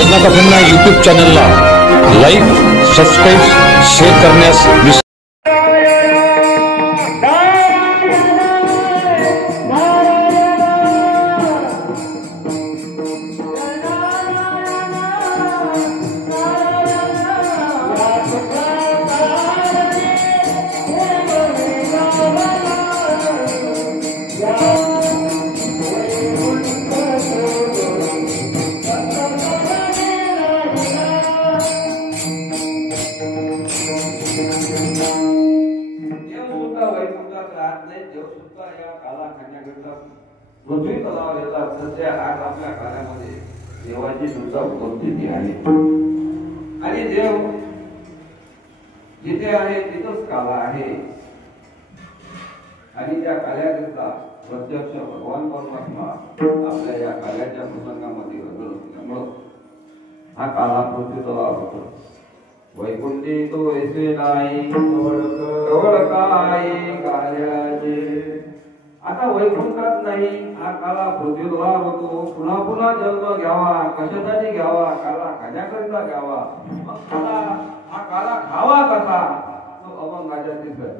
वेदना का film YouTube चॅनलला लाईक, सबस्क्राईब, शेअर करण्यास विसरू पृथ्वी तलाव येतात सध्या आज आपल्या काळामध्ये देवाची सुद्धा उपस्थिती आहे आणि देव जिथे आहे तिथंच काला आहे आणि त्या काल्याकरता प्रत्यक्ष भगवान परमात्मा आपल्या या काल्याच्या प्रसंगामध्ये हजर असल्यामुळं हा काला पृथ्वी तलाव होतो. वैकुंठी तो येथे नाही कवळ काय काल्याचे. आता वैकुंठात नाही हा काला पृथ्वीवर होतो. पुन्हा पुन्हा जन्म घ्यावा कशासाठी घ्यावा काला खाण्याकरिता घ्यावा. मग काला हा काला खावा कसा तो अभंगाच्या दिसत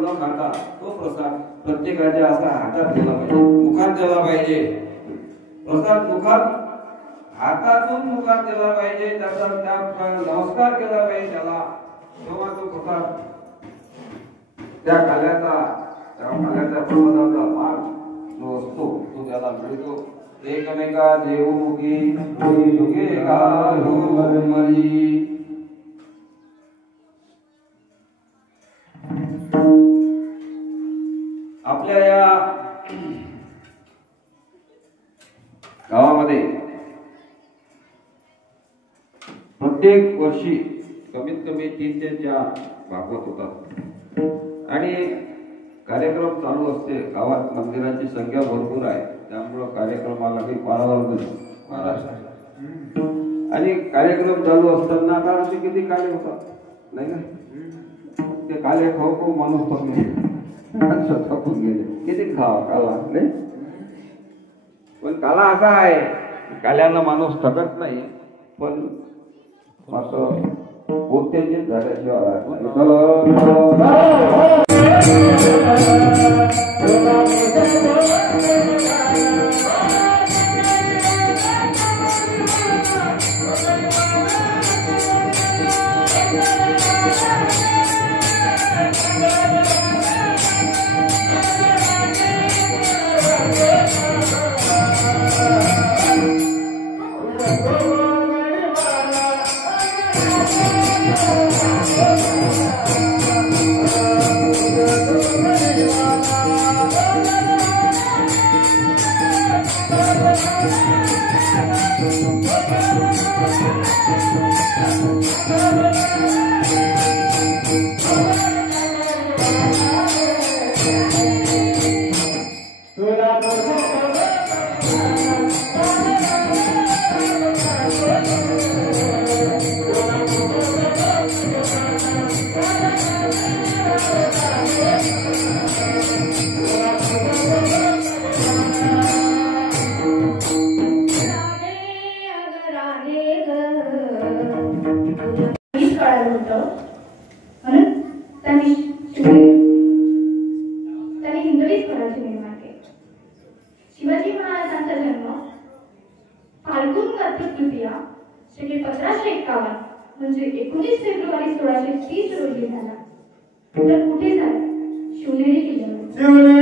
न खाता तो प्रसाद प्रत्येकाच्या असा हातात दिला पाहिजे, मुखात दिला पाहिजे. प्रसाद मुखात हातातून मुखात दिला पाहिजे. त्याचा नमस्कार केला पाहिजे त्याला. तेव्हा तो प्रसाद त्या काल्याचा प्रसादाचा मान जो असतो तो त्याला मिळतो. एकमेका देवमुखी दुखे घालू मरी. आपल्या या गावामध्ये प्रत्येक वर्षी कमीत कमी 3 ते 4 भागवत होतात आणि कार्यक्रम चालू असते. गावात मंदिरांची संख्या भरपूर आहे त्यामुळं कार्यक्रमाला काही पाळावा आणि कार्यक्रम चालू असताना आता असे किती काले होतात नाही ना. ते काले खाऊ माणूस पण थकून गेले. किती खावा काला नाही. पण काला असा आहे काल्यानं माणूस थकत नाही पण असं उत्तेजित झाल्याशिवाय शिवाजी महाराजांचा जन्म फाल्गुन वद्य तृतीया शके 1551 म्हणजे 19 फेब्रुवारी 1630 रोजी झाला. तर कुठे झाला? शिवनेरी किल्ल्यावर.